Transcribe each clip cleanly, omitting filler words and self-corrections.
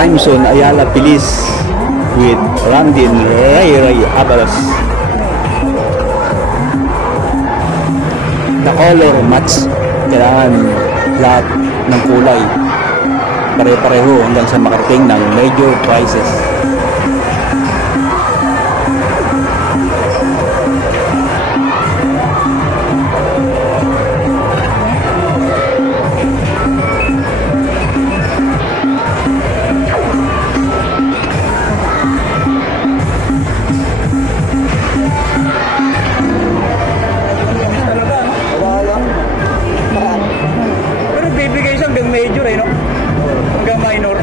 Crimson Ayala Pilis with Randin Ray Abalos. The color match. Kailangan lahat ng kulay pare-pareho hanggang sa makarating ng major prizes. Major no? Hanggang minor.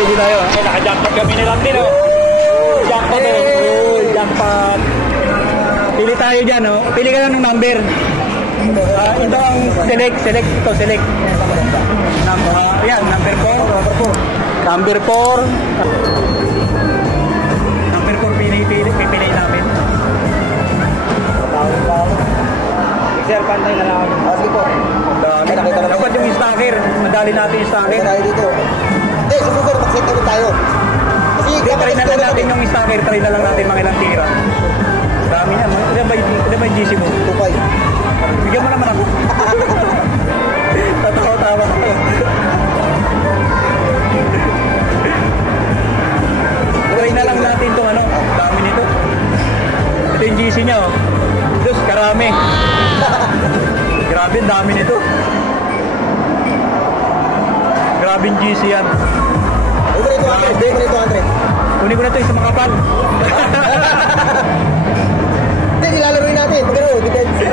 Pili tayo. Ay, naka-jackpot kami ni Randy, no? Jackpot, jackpot. Pili tayo dyan, no? Pili ka lang ng number. Ito ang select. Ito, select. Yan, number 4. Number 4. Number 4, pipili namin. Sir, pantay na lang. Sige po. Dapat yung stacker. Madali natin yung stacker. Tayo dito. Hindi, susunod, mag-set na tayo. Kasi try na lang natin yung stacker, try na lang natin mga ilang tira. Dami yan. Ilan ba yung GC mo? 2.5. Bigyan mo naman ako. Tatawa-tawa. Try na lang natin itong ano. Dami nito. Ito yung GC niya, oh. Diyos, karami. Grabe, dami nito. Grabe yung GC yan. Kunin ko na ito yung sa mga kapal. Hindi, nilalaroin natin. Pero, depende.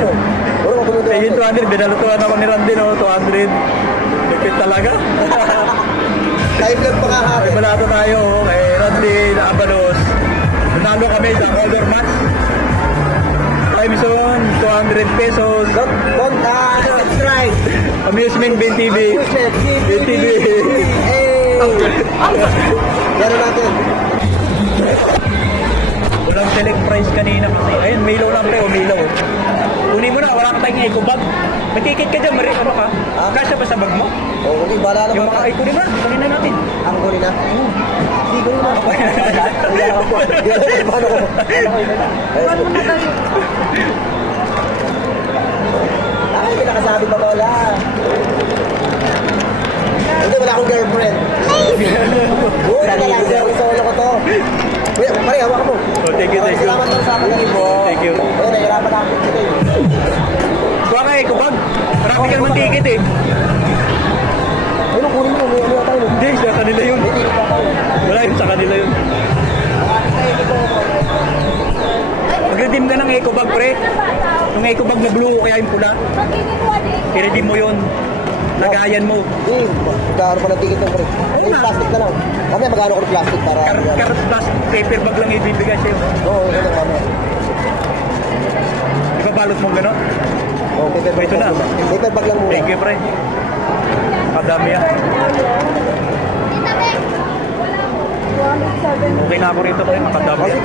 Yung 200, binalutuan ako ni Randy, no? 200. Lipit talaga. Live vlog pa nga kami. May balato tayo kay Randy na Abalos. Nanalo kami sa color match. Crimson, 200 pesos. Subscribe. Amusement Ben TV. Ben TV. Gano'n natin. Walang select price kanina kasi. Ayun, Milo lang pre, o Milo. Kunin mo na, wala ka tayong eco bag. May ticket ka dyan, ano ka? Kasya ba sa bag mo? Oo, kunin, bala naman. Yung mga ay, kunin mo na, kunin na natin. Ang kunin na? Hindi, kunin na. Ay, pinakasabi pa wala. Hindi, wala akong girlfriend. Solo ko to. Pare, hawak mo. Oh, thank you. Salamat lang sa akin. Thank you. Ayun, nahirapan ako. Baka eco bag. Marami ka naman ticket eh. Ayun, kunin mo. May ano tayo. Hindi, sa kanila yun. Wala yun, sa kanila yun. Mag-redeem ka ng eco bag, pre. Yung eco bag na blue, kaya yung pula. I-redeem mo yun. Lagayan mo. Hindi, magkakaroon pa ng ticket ng pre. Yung plastic na lang. Kami, magkakaroon ko ng plastic para... Plastic paper bag lang ibibigay sa'yo. Oo, gano'n kami. Ipabalot mo gano'n? Oo, paper bag. Ito na. Paper bag lang muna. Thank you, pre. Kadami yan. Okay na ako rito, pre. Makadami yan.